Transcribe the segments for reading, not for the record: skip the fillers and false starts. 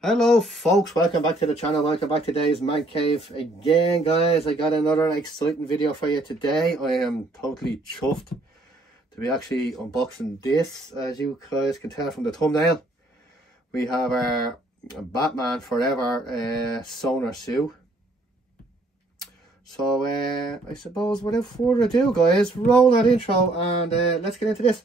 Hello folks, welcome back to the channel, welcome back to today's Man Cave again guys. I got another exciting video for you today. I am totally chuffed to be actually unboxing this. As you guys can tell from the thumbnail, we have our Batman Forever sonar suit. So I suppose without further ado guys, roll that intro and let's get into this.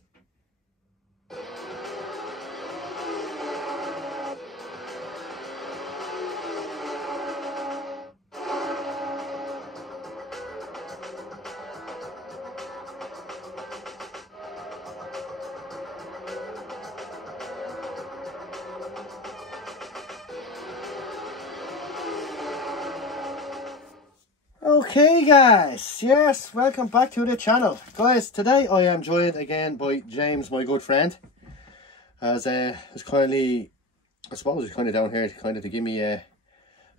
Okay guys, yes, welcome back to the channel. Guys, today I am joined again by James, my good friend. As is kindly, I suppose he's kind of down here to give me a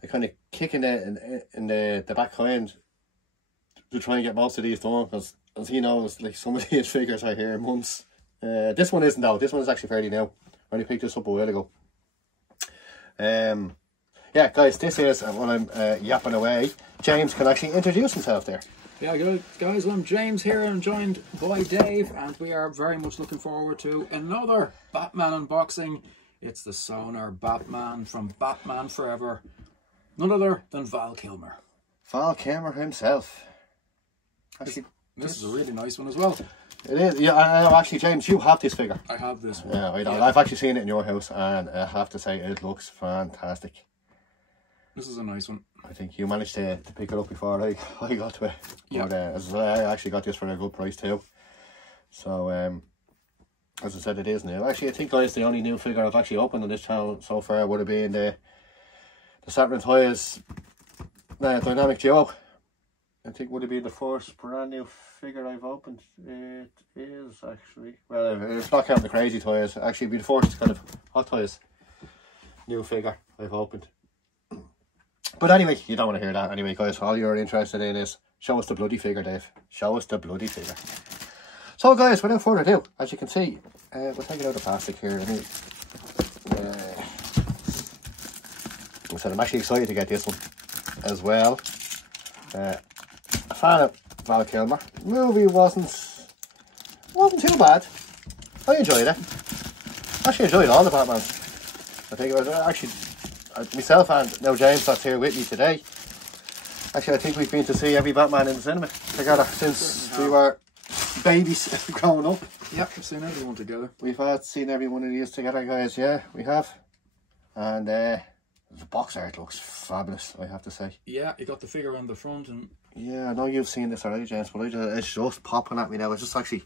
kind of kick in the backhand to try and get most of these done, because as he knows, like some of these figures I hear months. This one isn't though, this one is actually fairly new. I only picked this up a while ago. Yeah, guys, this is when I'm yapping away. James can actually introduce himself there. Yeah, good guys. I'm James here. I'm joined by Dave, and we are very much looking forward to another Batman unboxing. It's the Sonar Batman from Batman Forever. None other than Val Kilmer. Val Kilmer himself. Actually, this is a really nice one as well. It is. Yeah, I know. Actually, James, you have this figure. I have this one. Yeah, I know. Yeah. I've actually seen it in your house, and I have to say it looks fantastic. This is a nice one. I think you managed to pick it up before I got to it. Yeah. But I actually got this for a good price too. So as I said, it is new. Actually, I think guys, the only new figure I've actually opened on this channel so far would have been the Saturn Toys Dynamic Duo. I think would have been the first brand new figure I've opened. It is actually, well, it's not counting the Crazy Toys. Actually, it'd be the first kind of Hot Toys new figure I've opened. But anyway, you don't want to hear that anyway, guys. All you're interested in is show us the bloody figure, Dave. Show us the bloody figure. So, guys, without further ado, as you can see, we'll take it out of plastic here. So I'm actually excited to get this one as well. A fan of Val Kilmer. The movie wasn't too bad. I enjoyed it. Actually enjoyed all the Batmans. I think it was actually. Myself and now James that's here with me today. Actually, I think we've been to see every Batman in the cinema together since we were babies growing up. Yeah, we've seen everyone together. We've seen every one of these together, guys. Yeah, we have. And the box art looks fabulous, I have to say. Yeah, you got the figure on the front, and yeah, I know you've seen this already, James, but it's just popping at me now. It's just actually,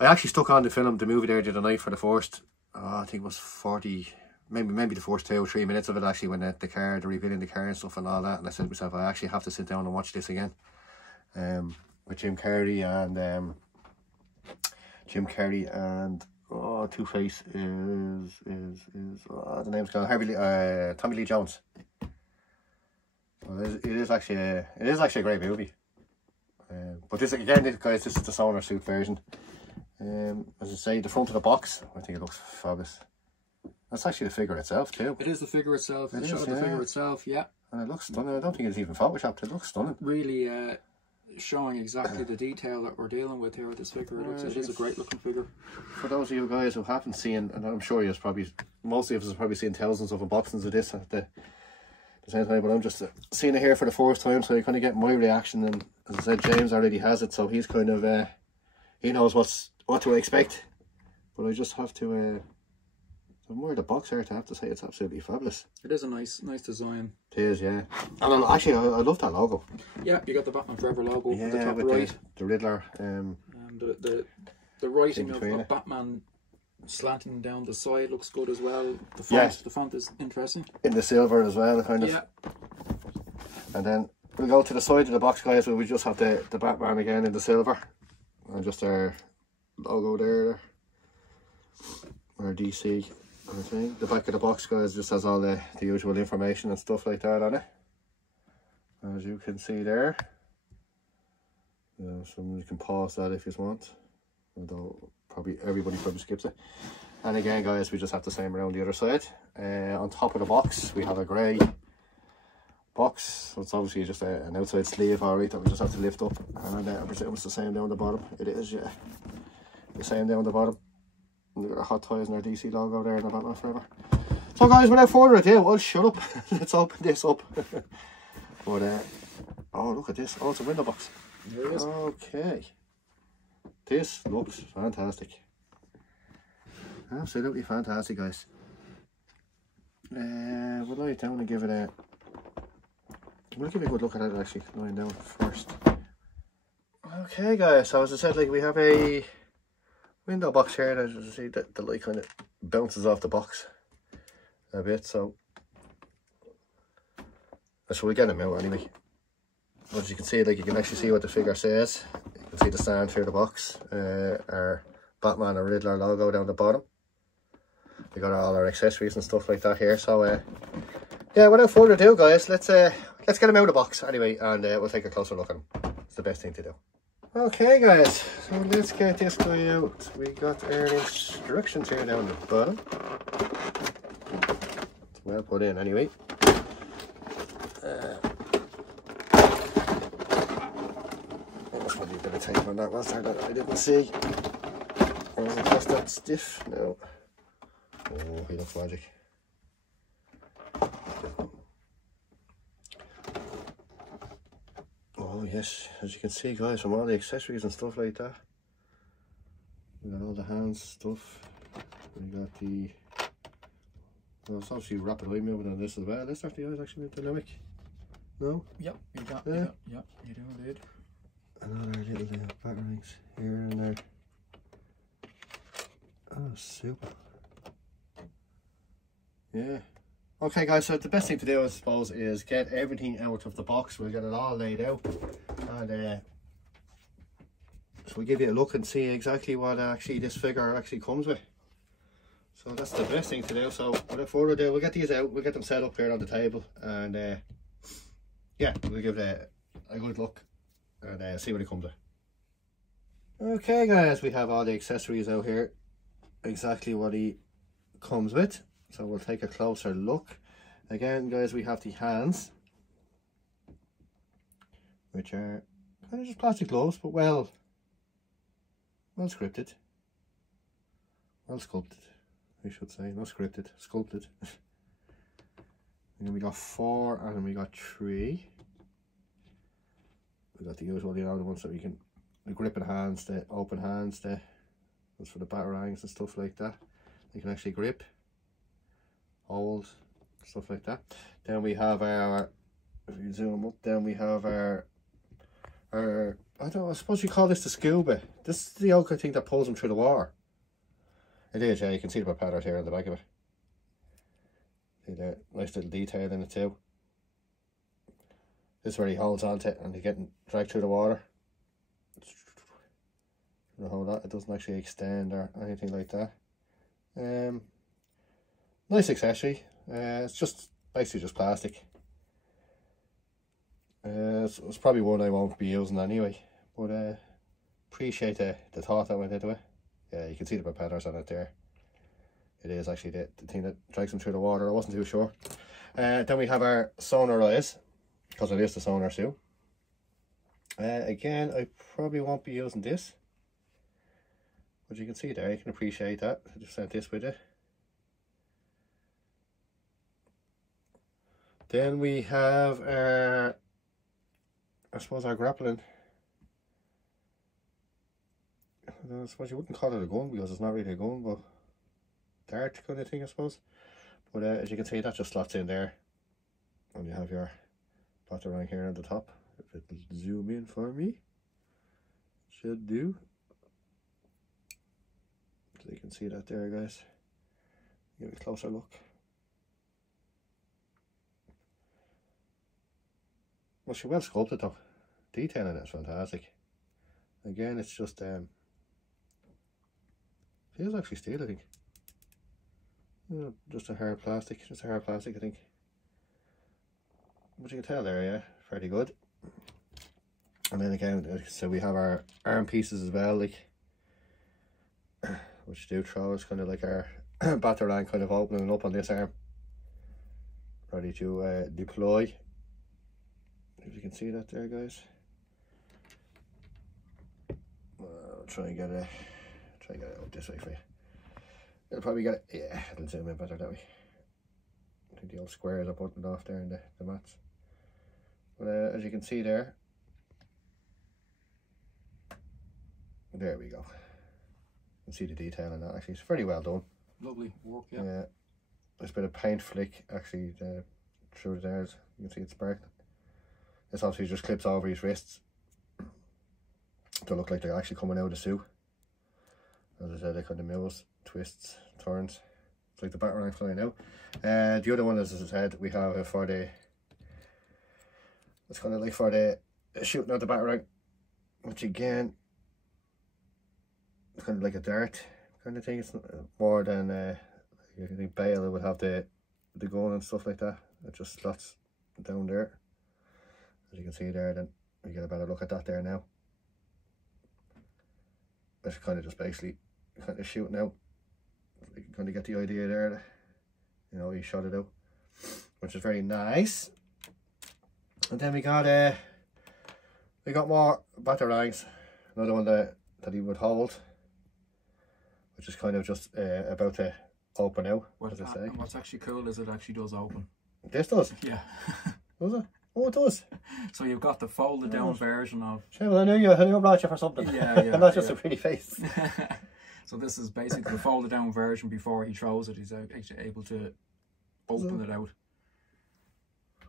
I actually stuck on the movie there the other night for the first, I think it was 40. Maybe the first 2 or 3 minutes of it, actually, when they're rebuilding the car and stuff and all that. And I said to myself, I actually have to sit down and watch this again. With Jim Carrey and Two-Face is the name's called Tommy Lee Jones. Well, it is actually a great movie. But this again, guys, this is the sonar suit version. As I say, the front of the box, I think it looks fabulous. That's actually the figure itself too. it is the figure itself. It shows the figure itself, yeah. And it looks stunning. I don't think it's even photoshopped. It looks stunning. Really showing exactly the detail that we're dealing with here with this figure. It is a great looking figure. For those of you guys who haven't seen, and I'm sure most of us have probably seen thousands of unboxings of this at the same time, but I'm just seeing it here for the first time, so you kind of get my reaction. And as I said, James already has it, so he's kind of he knows what to expect. But I just have to. More the box art, I have to say, it's absolutely fabulous. It is a nice design. It is, yeah. And actually, I love that logo. Yeah, you got the Batman Forever logo yeah, at the top with right. The Riddler. And the writing of Batman slanting down the side looks good as well. The font is interesting. In the silver as well, kind of. Yeah. And then we'll go to the side of the box, guys, where we just have the Batman again in the silver. And just our logo there. Our DC. I think the back of the box, guys, just has all the usual information and stuff like that on it, as you can see there. So you can pause that if you want, although everybody probably skips it. And again, guys, we just have the same around the other side. On top of the box, we have a grey box. So it's obviously just an outside sleeve, alright, that we just have to lift up. And I presume it's the same down the bottom. It is, yeah. The same down the bottom. And we've got our hot toys and our DC logo there in the Batman Forever. So guys, without further ado, well, shut up. Let's open this up. But, oh, look at this. Oh, it's a window box. There it is. Okay. This looks fantastic. Absolutely fantastic, guys. We'll lie it down and give it a... We'll give it a good look at it, actually. Lying down first. Okay, guys. So as I said, like, we have a window box here. As you can see, the light kind of bounces off the box a bit, so we'll get them out anyway. But as you can see, like, you can actually see what the figure says. You can see the stand through the box. Our Batman and Riddler logo down the bottom. We got all our accessories and stuff like that here. So yeah, without further ado, guys, let's get them out of the box anyway, and we'll take a closer look at them. It's the best thing to do. Okay, guys, so let's get this guy out. We got our instructions here down the bottom. It's well put in anyway. There's probably a bit of tape on that, was there, that I didn't see. Or was it just that stiff? No. Oh, he looks magic. Oh yes, as you can see, guys, from all the accessories and stuff like that. We got all the hands stuff. We got the... Well, it's obviously rapid eye movement on this as well. Let's start the eyes actually dynamic. No? Yep, you got, yeah. Yep, you do indeed. And all our little batterings here and there. Oh, super. Yeah. Okay, guys, so the best thing to do, I suppose, is get everything out of the box. We'll get it all laid out. And so we'll give you a look and see exactly what actually this figure actually comes with. So that's the best thing to do. So without further ado, we'll get these out. We'll get them set up here on the table. And yeah, we'll give it a good look and see what it comes with. Okay, guys, we have all the accessories out here. Exactly what he comes with. So we'll take a closer look. Again, guys, we have the hands, which are kind of just plastic gloves, but well scripted, well sculpted, I should say. Not scripted, sculpted. And then we got 4 and then we got 3. We got the usual, you know, the ones that we can, the gripping hands, the open hands, that's for the batarangs and stuff like that. You can actually grip, hold, stuff like that. Then we have our, if you zoom up, then we have our I don't know, I suppose you call this the scuba. This is the old thing that pulls them through the water. It is, yeah, you can see the propellers here on the back of it. See there, nice little detail in it too. This is where he holds on to it and he's getting dragged through the water. The whole lot, it doesn't actually extend or anything like that. Nice accessory. It's just basically just plastic. It's probably one I won't be using anyway, but appreciate the thought that went into it. Yeah, you can see the propellers on it there. It is actually the thing that drags them through the water. I wasn't too sure. Then we have our sonar eyes, because it is the sonar suit. Again, I probably won't be using this, but you can see there, you can appreciate that. I just sent this with it. Then we have our, I suppose, our grappling. I suppose you wouldn't call it a gun because it's not really a gun, but dart kind of thing, I suppose. But as you can see, that just slots in there. And you have your batarang here on the top. If it will zoom in for me, should do. So you can see that there, guys. Give it a closer look. Well, she's well sculpted though. Detailing it is fantastic. Again, it's just feels actually steel, I think. Just a hard plastic, I think. But you can tell there, yeah, fairly good. And then again, so we have our arm pieces as well, like, which do throw. It's kind of like our batarang kind of opening up on this arm, ready to deploy. If you can see that there, guys. I'll try and get it out this way for you. It'll probably get it, yeah, it'll zoom in better that way. I think the old squares are buttoned off there in the mats. But as you can see there we go. You can see the detail in that. Actually, it's very well done. Lovely work, yeah. Yeah, there's a bit of paint flick actually through there. You can see it's sparkling. This obviously just clips over his wrists to look like they're actually coming out of the suit. As I said, they kind of moves, twists, turns. It's like the batarang flying out. The other one, as I said, we have for the, it's kind of like for the shooting out the batarang, which again, it's kind of like a dart kind of thing. It's more than I think Bale would have the gun and stuff like that. It just slots down there. As you can see there, then we get a better look at that there now. It's kind of just basically kind of shooting out. You can kind of get the idea there. You know, he shot it out, which is very nice. And then we got more batarangs. Another one that he would hold, which is kind of just about to open out. As I say. And what's actually cool is it actually does open. This does? Yeah. Does it? Oh, it does. So you've got the folded down version of... Sure, well, I knew brought you for something. Yeah, and not just a pretty face. So this is basically the folded down version. Before he throws it, he's actually able to open it out.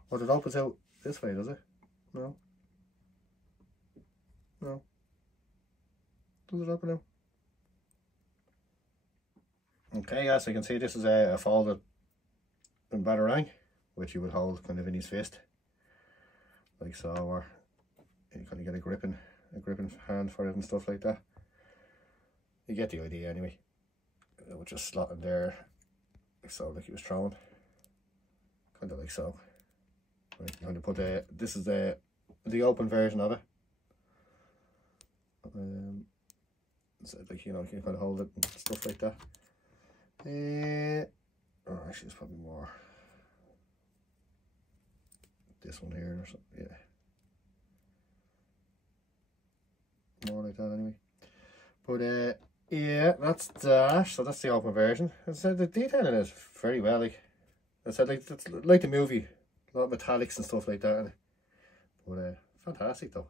Well, it opens out this way, does it? No. No. Does it open out? Okay, yes, you can see this is a folded batarang, which you would hold kind of in his fist, like so, or you kind of get a gripping hand for it and stuff like that. You get the idea anyway. It would just slot in there, like so, like he was throwing, kind of like so. Right, I'm going to put this is the open version of it. So like, you know, you can kind of hold it and stuff like that. Or actually, it's probably more this one here or something. Yeah, more like that anyway. But yeah, that's that. So that's the open version. As I said, the detailing is very well. Like I said, like it's like the movie, a lot of metallics and stuff like that. But fantastic though.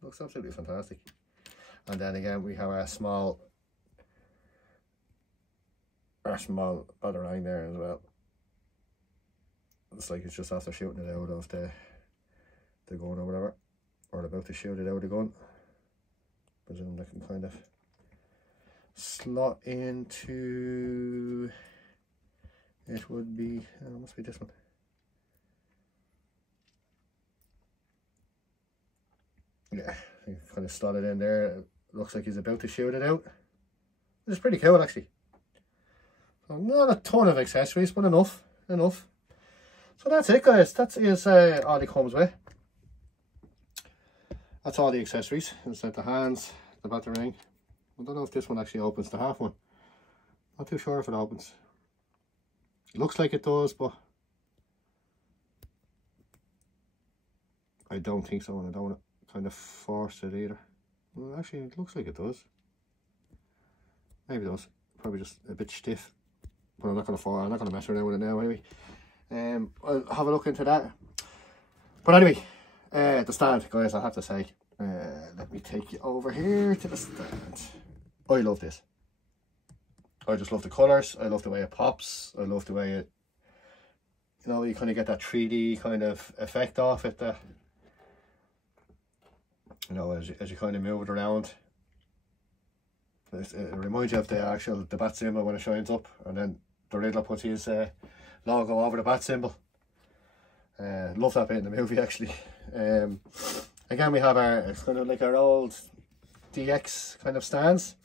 Looks absolutely fantastic. And then again, we have our small batarang there as well. It's like it's just after shooting it out of the gun or whatever, or about to shoot it out of the gun. Presume they can kind of slot into, it would be, it must be this one. Yeah, you kind of slot it in there. It looks like he's about to shoot it out. It's pretty cool actually. So not a ton of accessories, but enough. So that's it, guys. That is all he comes with. That's all the accessories. It's like the hands, the batarang. I don't know if this one actually opens, the half one. Not too sure if it opens. It looks like it does, but I don't think so, and I don't want to kind of force it either. Well, actually, it looks like it does. Maybe it does. Probably just a bit stiff. But I'm not gonna mess around with it now anyway. I'll have a look into that. But anyway, the stand, guys, I have to say, let me take you over here to the stand. I love this. I just love the colours. I love the way it pops. I love the way it, you know, you kind of get that 3D kind of effect off it. You know, as you kind of move it around. It reminds you of the bat symbol when it shines up, and then the Riddler puts his logo over the bat symbol. Love that bit in the movie actually. Again, we have it's kind of like our old DX kind of stands,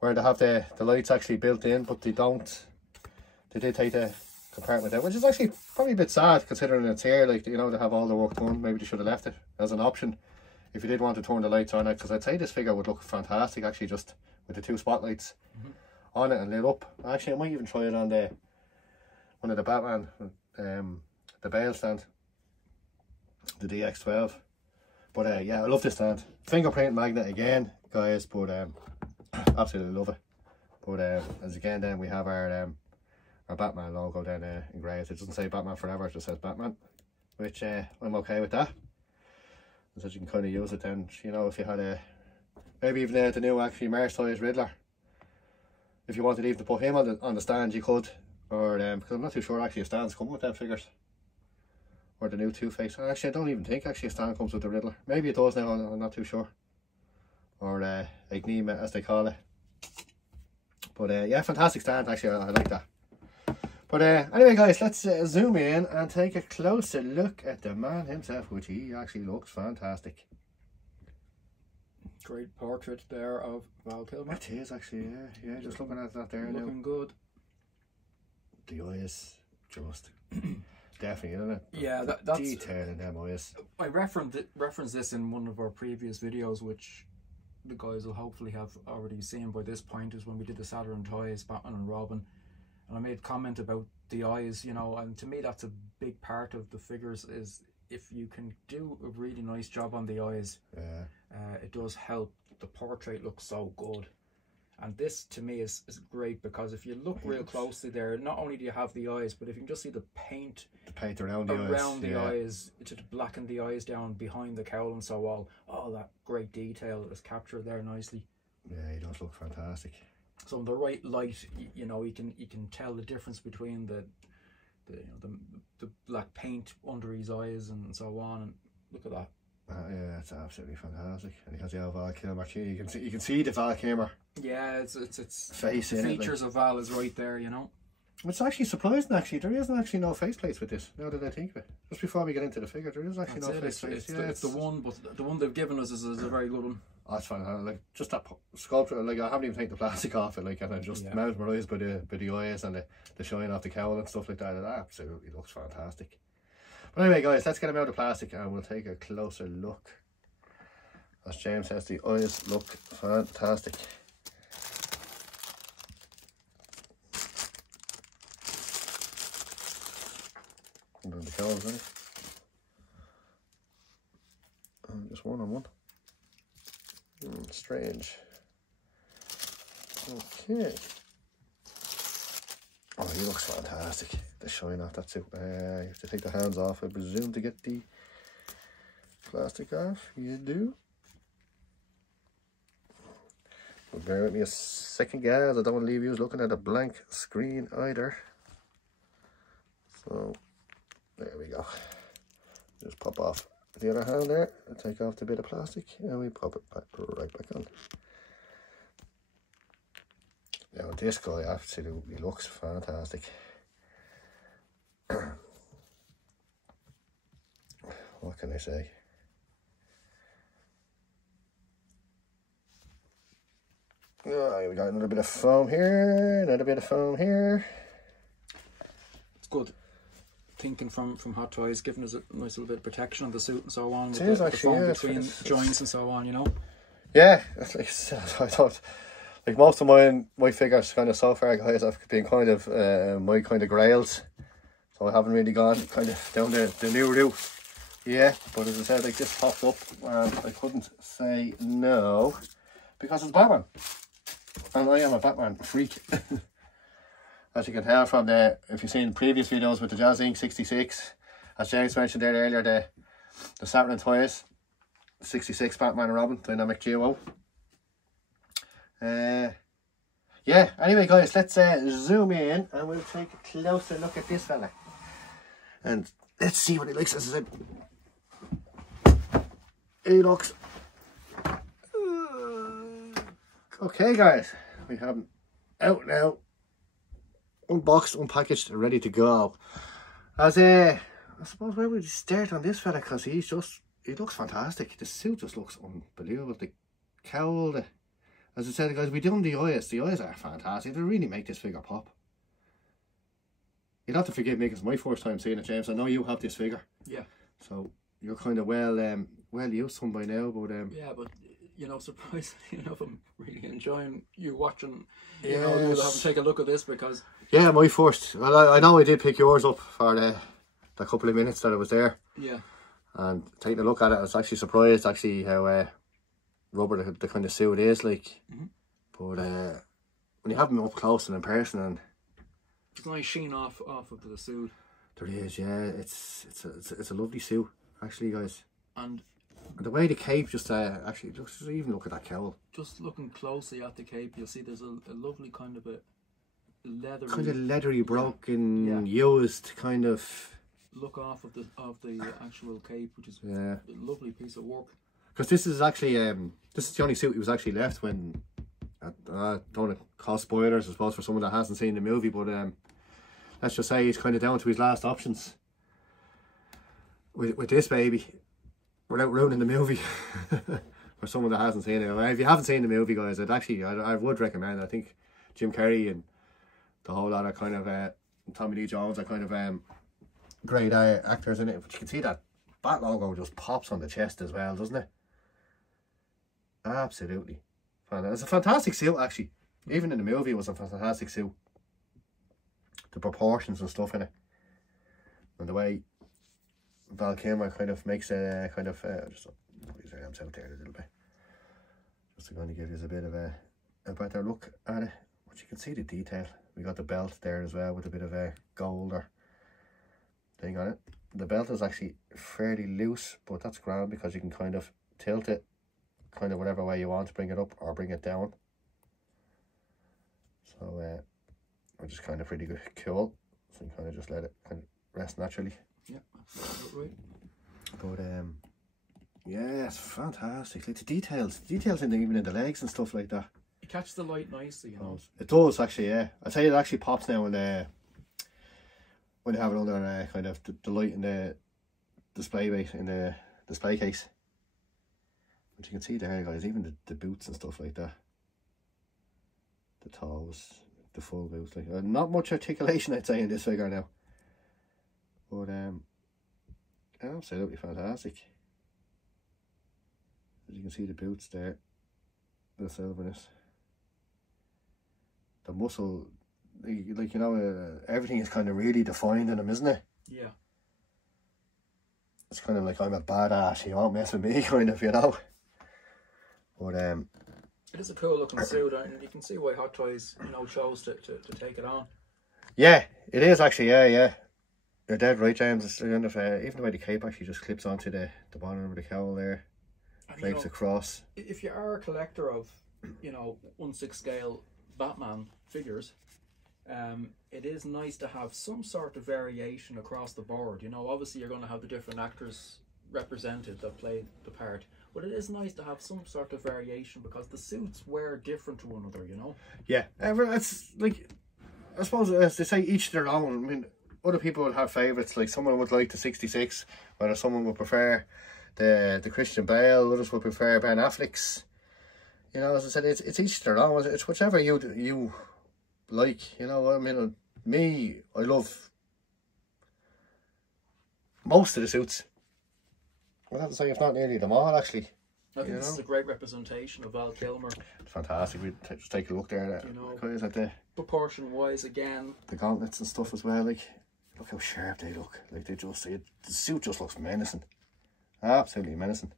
where they have the lights actually built in, but they did take the compartment out, which is actually probably a bit sad considering it's here. Like, you know, they have all the work done. Maybe they should have left it as an option if you did want to turn the lights on it, because I'd say this figure would look fantastic actually, just with the two spotlights on it and lit up. Actually, I might even try it on the one of the Batman, the bail stand, the DX12. But yeah, I love this stand. Fingerprint magnet again, guys, but absolutely love it. But as again, then we have our Batman logo then engraved. It doesn't say Batman Forever, it just says Batman, which I'm okay with that. So you can kind of use it then, you know, if you had a maybe even the new actually March size Riddler. If you wanted even to put him on the stand, you could. Or because I'm not too sure actually a stand's come with them figures. Or the new Two-Face. Actually, I don't even think actually a stand comes with the Riddler. Maybe it does now, I'm not too sure. Or Ignima as they call it. But yeah, fantastic stand actually, I like that. But anyway guys, let's zoom in and take a closer look at the man himself, which he actually looks fantastic. Great portrait there of Val Kilmer. It is actually, yeah, just looking at that there now. Looking good. The eyes, just definitely, isn't it? Yeah, that's detail in them eyes. I referenced this in one of our previous videos, which the guys will hopefully have already seen by this point, is when we did the Saturn Toys, Batman and Robin. And I made comment about the eyes, you know, and to me that's a big part of the figures, is if you can do a really nice job on the eyes, it does help the portrait look so good. And this to me is great, because if you look real closely there, not only do you have the eyes, but if you can just see the paint around the eyes, to blacken the eyes down behind the cowl and so on, all that great detail is captured there nicely. Yeah, he does look fantastic. So in the right light, you know, you can tell the difference between the black paint under his eyes and so on. And look at that. Yeah, it's absolutely fantastic. And he has the Val Kilmer too. You can see the Val Kilmer. Yeah, it's face in features it, of Val is right there, you know. It's actually surprising actually. There isn't actually no faceplates with this. Now that I think of it, just before we get into the figure, there is actually no faceplates. It's the one, but the one they've given us is a very good one. Oh, that's fun. Like just that sculpture. Like I haven't even taken the plastic off it. Like, and I'm just mesmerised by the eyes and the shine off the cowl and stuff like that. It absolutely looks fantastic. But anyway, guys, let's get him out of plastic and we'll take a closer look. As James says, the eyes look fantastic. And then the cowls, right? And just one on one. Strange. Okay. Oh, he looks fantastic. The shine off that suit. You have to take the hands off, I presume, to get the plastic off. You do. Well, bear with me a second, guys. I don't want to leave you looking at a blank screen either. So, there we go. Just pop off the other hand there and take off the bit of plastic, and we pop it right back on. Now this guy absolutely looks fantastic. What can I say? Oh, we got another bit of foam here, another bit of foam here. It's good. Thinking from Hot Toys, giving us a nice little bit of protection on the suit and so on. It is actually, the foam between joints and so on, you know. Yeah, like I said, I thought, like most of my figures kind of so far, guys, have been kind of my kind of grails. So I haven't really gone kind of down the new route. Yeah, but as I said, like this popped up and I couldn't say no because it's Batman. And I am a Batman freak. As you can tell from if you've seen previous videos with the Jazz Inc. 66, as James mentioned there earlier, the Saturn Toys 66 Batman and Robin dynamic duo. Yeah, anyway guys, let's zoom in and we'll take a closer look at this fella. And let's see what he looks. As I said, he looks okay, guys. We have him out now, unboxed, unpackaged, ready to go. As I suppose where would you start on this fella, because he looks fantastic. The suit just looks unbelievable. The cowl, as I said, guys, we done the eyes. The eyes are fantastic. They really make this figure pop. You'll have to forgive me because it's my first time seeing it, James. I know you have this figure. Yeah. So you're kind of well used to him by now, but yeah, but you know, surprisingly enough, I'm really enjoying you watching. You know, you'll have to take a look at this because. Yeah, my first. Well, I know I did pick yours up for the couple of minutes that I was there. Yeah. And taking a look at it, I was actually surprised actually how rubber the kind of suit is like. But when you have them up close and in person, and there's a nice sheen off of the suit. There is, yeah. It's a lovely suit actually, guys. And the way the cape just actually looks. Even look at that cowl. Just looking closely at the cape, you'll see there's a lovely kind of a leathery, broken, used kind of look off of the actual cape, which is a lovely piece of work. Because this is actually this is the only suit he was actually left when. I don't want to cause spoilers, I suppose, for someone that hasn't seen the movie, but let's just say he's kind of down to his last options with this baby, without ruining the movie. For someone that hasn't seen it. If you haven't seen the movie, guys, I would recommend it. I think Jim Carrey and the whole lot of kind of Tommy Lee Jones are kind of great actors in it. But you can see that bat logo just pops on the chest as well, doesn't it? Absolutely. It's a fantastic suit, actually. Even in the movie, it was a fantastic suit. The proportions and stuff in it, and the way Val Kilmer kind of makes a kind of just put his arms out there a little bit, just to kind of give you a bit of a better look at it. But you can see the detail. We got the belt there as well with a bit of a gold or thing on it. The belt is actually fairly loose, but that's grand because you can kind of tilt it kind of whatever way you want to bring it up or bring it down. So which is kind of pretty good, cool. So you kind of just let it kind of rest naturally. Yeah, right. But yeah, it's fantastic. Like the details in even in the legs and stuff like that. It catches the light nicely, you know. It does actually, yeah. I'd say it actually pops now when you have it under kind of the light in the display base in the display case. But you can see there, guys, even the boots and stuff like that. The toes, the full boots, like not much articulation, I'd say, in this figure now. But absolutely fantastic. As you can see, the boots there, the silverness, the muscle, like you know, everything is kind of really defined in them, isn't it? Yeah. It's kind of like I'm a badass, you won't mess with me, kind of, you know. But it is a cool looking suit, and you can see why Hot Toys, you know, chose to take it on. Yeah, it is actually. Yeah. You're dead right, James. It's kind of even the way the cape actually just clips onto the bottom of the cowl there, drapes across. If you are a collector of, you know, 1/6 scale Batman figures, it is nice to have some sort of variation across the board. You know, obviously you're going to have the different actors represented that play the part, but it is nice to have some sort of variation because the suits wear different to one another, you know. Yeah, it's like, I suppose as they say, each their own. I mean, other people would have favourites, like someone would like the 66, whether someone would prefer the Christian Bale, others would prefer Ben Affleck's. You know, as I said, it's each their own. It's whichever you like, you know. I mean, me, I love most of the suits. I'd have to say, if not nearly them all, actually. I think this is a great representation of Val Kilmer. It's fantastic. We just take a look there. You know, at the proportion-wise, again, the gauntlets and stuff as well. Like, look how sharp they look. Like they just, the suit just looks menacing. Absolutely menacing.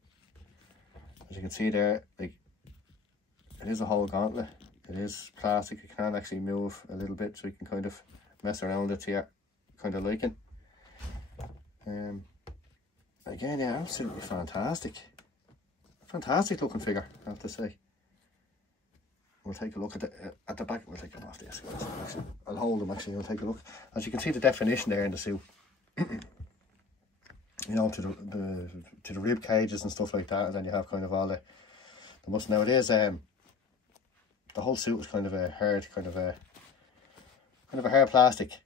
As you can see there, like, it is a whole gauntlet. It is plastic. It can actually move a little bit, so you can kind of mess around it to your kind of liking. Again, yeah, absolutely fantastic. Fantastic looking figure, I have to say. We'll take a look at the back. We'll take them off this, guys. Actually, I'll hold them. Actually, we'll take a look. As you can see, the definition there in the suit. You know, to the rib cages and stuff like that, and then you have kind of all the muscle. Now it is the whole suit is kind of a hard, kind of a hard plastic.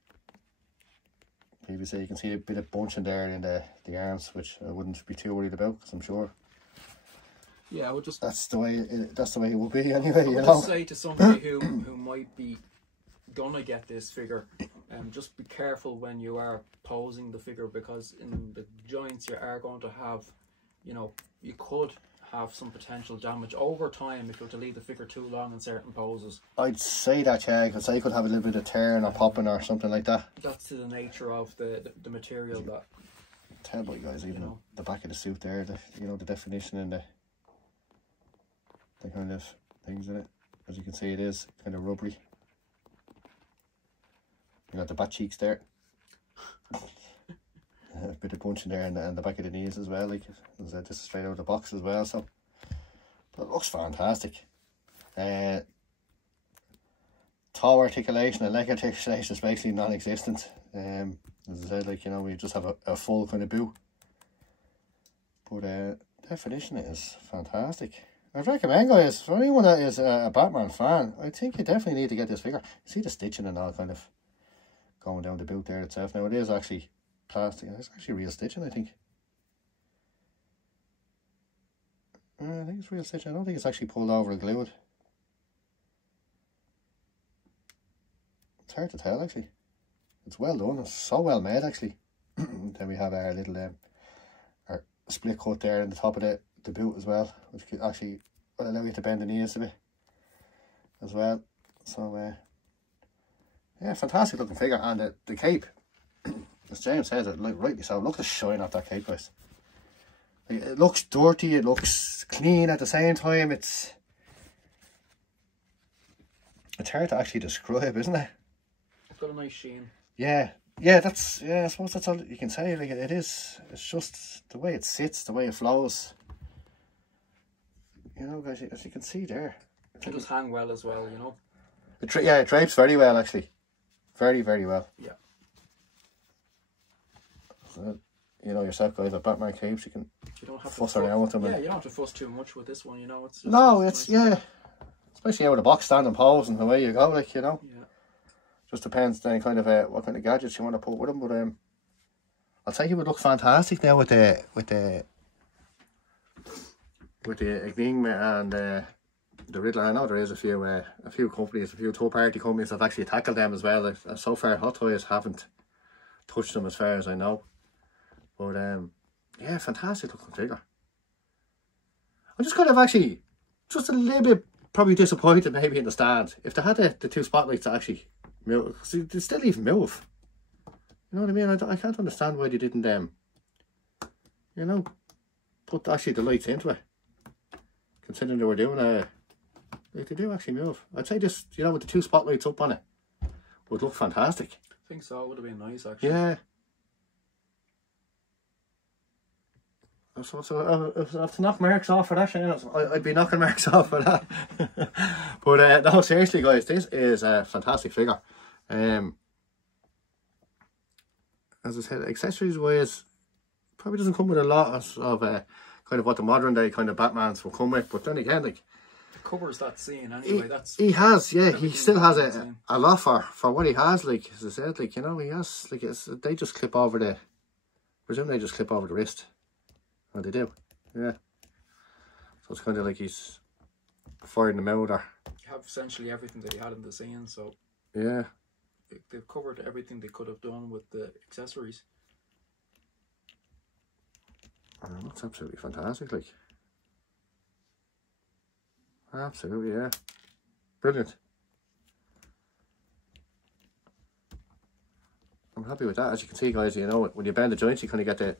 PVC. You can see a bit of bunching there in the arms, which I wouldn't be too worried about, because I'm sure. Yeah, I would just. That's the way it will be anyway. I would just say to somebody who might be gonna get this figure, just be careful when you are posing the figure, because in the joints you are going to have, you know, you could have some potential damage over time if you were to leave the figure too long in certain poses. I'd say that, yeah, because I could have a little bit of tearing or popping or something like that. That's the nature of the material that... Tell you guys, even the back of the suit there, the definition and the kind of things in it. As you can see, it is kind of rubbery. You got the back cheeks there. A bit of punching there and the back of the knees as well, like this is straight out of the box as well, so but it looks fantastic. Toe articulation and leg articulation is basically non-existent. As I said, like, you know, we just have a full kind of boot, but definition is fantastic. I'd recommend, guys, for anyone that is a Batman fan, I think you definitely need to get this figure. You see the stitching and all kind of going down the boot there itself. Now it is actually plastic, it's actually real stitching, I think. I think it's real stitching. I don't think it's actually pulled over and glued. It's hard to tell, actually. It's well done. It's so well made, actually. Then we have our little our split cut there in the top of the boot as well, which could actually allow you to bend the knees a bit as well. So yeah, fantastic looking figure. And the cape, as James says, it like rightly so. Look at the shine off that cape, guys. Like, it looks dirty, it looks clean at the same time. It's hard to actually describe, isn't it? It's got a nice sheen. Yeah, I suppose that's all you can say. Like, it is, it's just the way it sits, the way it flows. You know, guys, as you can see there. It does hang well as well, you know. It drapes very well, actually. Very, very well. Yeah. So, you know yourself, guys, with Batman capes, you don't have fuss around with them. Yeah, you don't have to fuss too much with this one, you know. It's just, no, it's nice. Especially out of the box, stand and pose and the way you go, like, you know. Yeah. Just depends then kind of what kind of gadgets you want to put with them, but I'll tell you, it would look fantastic now with the Enigma and the Riddler. I know there is a few companies, a few third-party companies that actually tackled them as well. Like, so far, Hot Toys haven't touched them as far as I know. But yeah, fantastic looking figure. I'm just kind of actually just a little bit probably disappointed maybe in the stand if they had the two spotlights to actually move. See, they still even move. You know what I mean? I can't understand why they didn't you know, put actually the lights into it. Considering they were doing like they do actually move. I'd say just, you know, with the two spotlights up on it would look fantastic. I think so. It would have been nice, actually. Yeah. So if to knock marks off for that, I'd be knocking marks off for that. But no, seriously, guys, this is a fantastic figure. As I said, accessories wise, probably doesn't come with a lot of kind of what the modern day kind of Batmans will come with. But then again, like, it covers that scene anyway. He has, yeah, he still has a lot for what he has. Like, as I said, like, you know, he has, like, they just clip over the, presume they just clip over the wrist. Oh, they do, yeah. So it's kind of like he's firing them out, or you have essentially everything that he had in the scene. So yeah, they've covered everything they could have done with the accessories. That's absolutely fantastic, like, absolutely, yeah, brilliant. I'm happy with that. As you can see, guys, you know, when you bend the joints, you kind of get the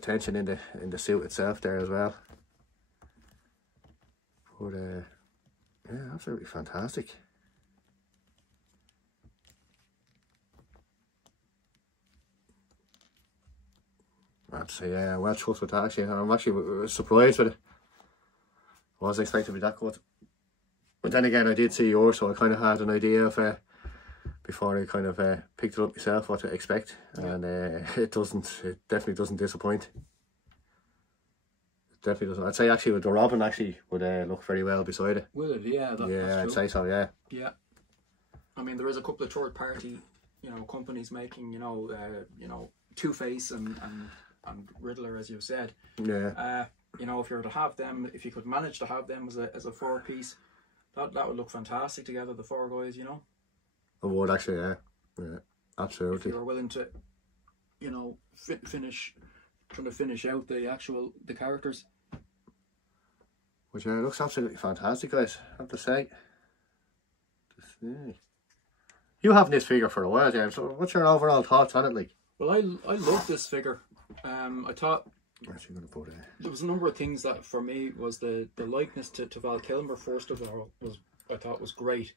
tension in the suit itself there as well. But yeah, absolutely fantastic. I'd say, yeah, well chuffed with that, actually. I'm actually surprised with it. I wasn't expecting to be that good. But then again, I did see yours, so I kind of had an idea of before I kind of picked it up myself what to expect, and it definitely doesn't disappoint. It definitely doesn't. I'd say actually with the Robin actually would look very well beside it. Will it? Yeah, that's I'd say so. Yeah. Yeah. I mean, there is a couple of third-party, you know, companies making, you know, Two-Face and Riddler, as you've said. Yeah. You know, if you were to have them, if you could manage to have them as a four-piece, that would look fantastic together. The four guys, you know. I would actually, yeah, absolutely. If you were willing to, you know, trying to finish out the characters. Which looks absolutely fantastic, guys, I have to say. You have this figure for a while, James. So what's your overall thoughts on it, like? Well, I love this figure. I thought actually going to put there was a number of things that for me was the likeness to Val Kilmer. First of all, I thought was great.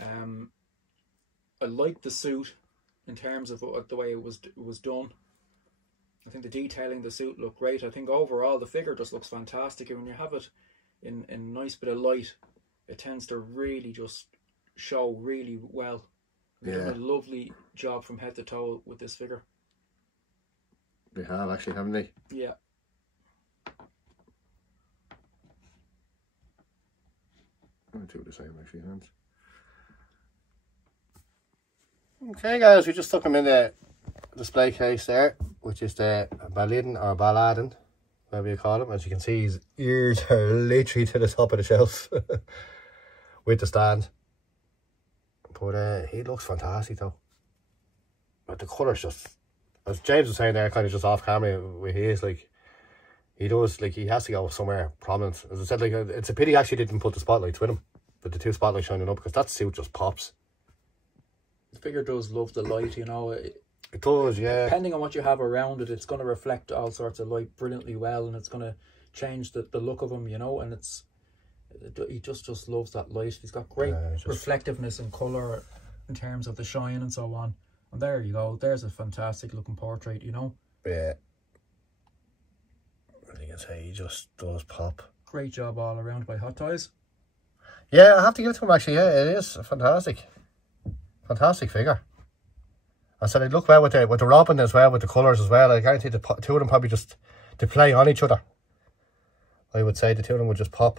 I liked the suit in terms of the way it was done. I think the detailing of the suit looked great. I think overall the figure just looks fantastic, and when you have it in a nice bit of light, it tends to really just show really well. They've done a lovely job from head to toe with this figure. They have actually, haven't they? Yeah. I'm two the same actually, hands. Okay, guys, we just stuck them in the display case there, which is the Baladin or Baladin, whatever you call him. As you can see, his ears are literally to the top of the shelf with the stand. But he looks fantastic though. But the colour's just, as James was saying there, kind of just off camera with his, like, he does, like, he has to go somewhere prominent. As I said, like, it's a pity he actually didn't put the spotlights with him, but the two spotlights shining up, because that suit just pops. The figure does love the light, you know. It does, yeah. Depending on what you have around it, it's going to reflect all sorts of light brilliantly well, and it's going to change the look of him, you know. And he just loves that light. He's got great reflectiveness and colour in terms of the shine and so on. And there you go. There's a fantastic looking portrait, you know. Yeah. As you can say, he just does pop. Great job all around by Hot Toys. Yeah, I have to give it to him actually. Yeah, it is fantastic. Fantastic figure. I said it looked well with the robin as well, with the colours as well. I guarantee the two of them probably just to play on each other. I would say the two of them would just pop.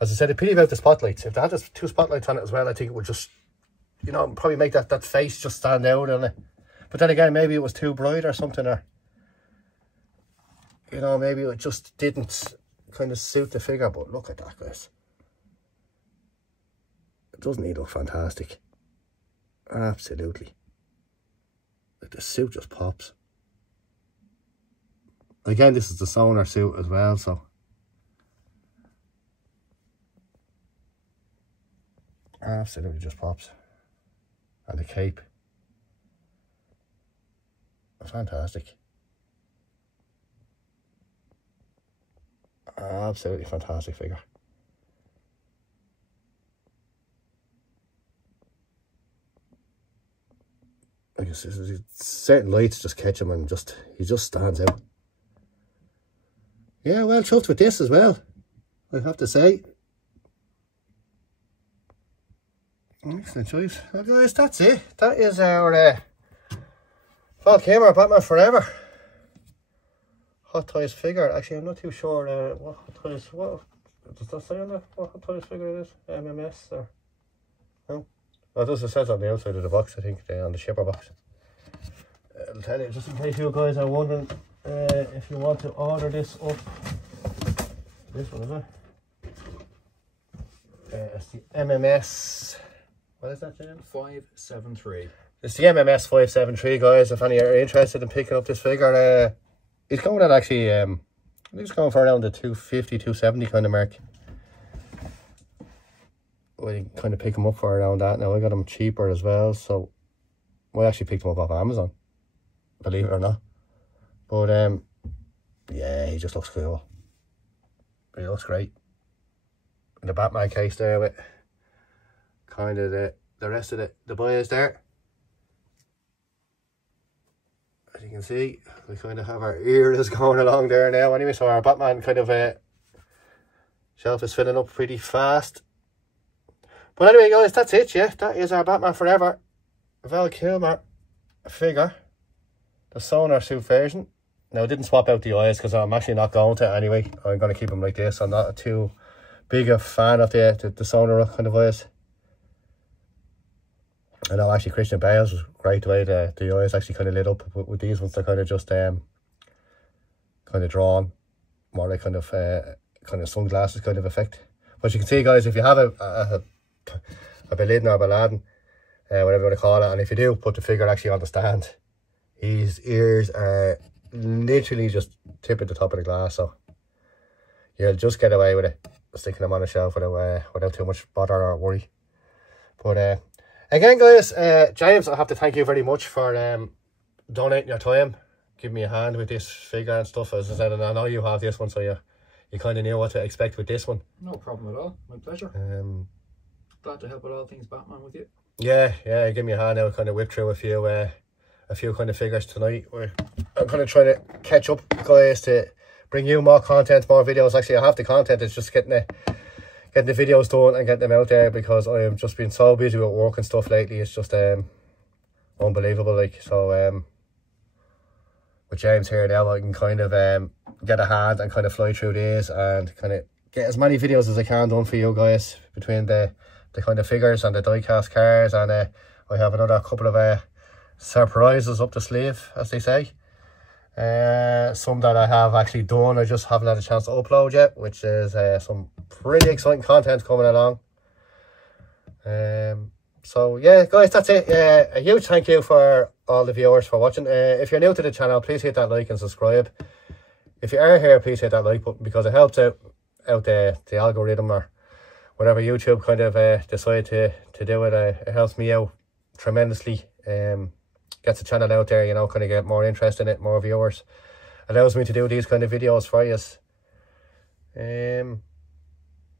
As I said, the pity about the spotlights. If they had the two spotlights on it as well, I think it would just, you know, probably make that face just stand out on it. But then again, maybe it was too bright or something, or, you know, maybe it just didn't kind of suit the figure. But look at that, guys. Doesn't he look fantastic? Absolutely. Like, the suit just pops. Again, this is the sonar suit as well, so absolutely just pops. And the cape, fantastic. Absolutely fantastic figure. Like I said, certain lights just catch him and he just stands out. Yeah, well chuffed with this as well, I have to say. Excellent choice. Well, guys, that's it. That is our Val Kilmer Batman Forever Hot Toys figure. Actually, I'm not too sure what Hot Toys, what does that say on that? What Hot Toys figure it is? MMS or no? Well, it says on the outside of the box, I think, on the shipper box. I'll tell you, just in case you guys are wondering if you want to order this up. This one, is it? It's the MMS. What is that, James? 573. It's the MMS 573, guys. If any are interested in picking up this figure, he's going at actually, I think he's going for around the 250, 270 kind of mark. We kind of pick him up for around that. Now I got him cheaper as well, so I actually picked him up off Amazon, believe it or not. But yeah, he just looks cool. He looks great. In the Batman case there with kind of the rest of the boys there. As you can see, we kind of have our ears going along there now anyway, so our Batman kind of shelf is filling up pretty fast. But anyway, guys, that's it, yeah. That is our Batman Forever Val Kilmer figure. The sonar suit version. Now, I didn't swap out the eyes because I'm actually not going to anyway. I'm going to keep them like this. I'm not too big a fan of the sonar kind of eyes. I know actually Christian Bale's was great the way the eyes actually kind of lit up. With these ones, they're kind of just kind of drawn. More like kind of sunglasses kind of effect. But you can see, guys, if you have a Baladin or Baladin, whatever you want to call it, and if you do put the figure actually on the stand, his ears are literally just tip at the top of the glass. So you'll just get away with it, sticking them on the shelf without too much bother or worry. But again, guys, James, I have to thank you very much for donating your time, giving me a hand with this figure and stuff. As I said, and I know you have this one, so you kind of knew what to expect with this one. No problem at all. My pleasure. Glad to help with all things Batman with you. Yeah, give me a hand. I'll kind of whip through a few kind of figures tonight. I'm kind of trying to catch up, guys, to bring you more content, more videos. Actually, I have the content. It's just getting the videos done and getting them out there, because I have just been so busy with work and stuff lately. It's just unbelievable. Like, so with James here now, I can kind of get a hand and kind of fly through these and kind of get as many videos as I can done for you guys, between the kind of figures and the die-cast cars, and I have another couple of surprises up the sleeve, as they say. Some that I have actually done, I just haven't had a chance to upload yet, which is some pretty exciting content coming along. So yeah, guys, that's it. A huge thank you for all the viewers for watching. If you're new to the channel, please hit that like and subscribe. If you are here, please hit that like button, because it helps out the algorithm, or whatever YouTube kind of decide to do it. It helps me out tremendously. Gets the channel out there, you know, kind of get more interest in it, more viewers. Allows me to do these kind of videos for you.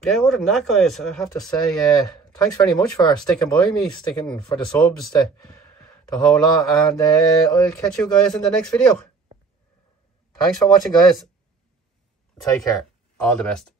Yeah, other than that, guys, I have to say thanks very much for sticking by me, sticking for the subs, the whole lot, and I'll catch you guys in the next video. Thanks for watching, guys. Take care. All the best.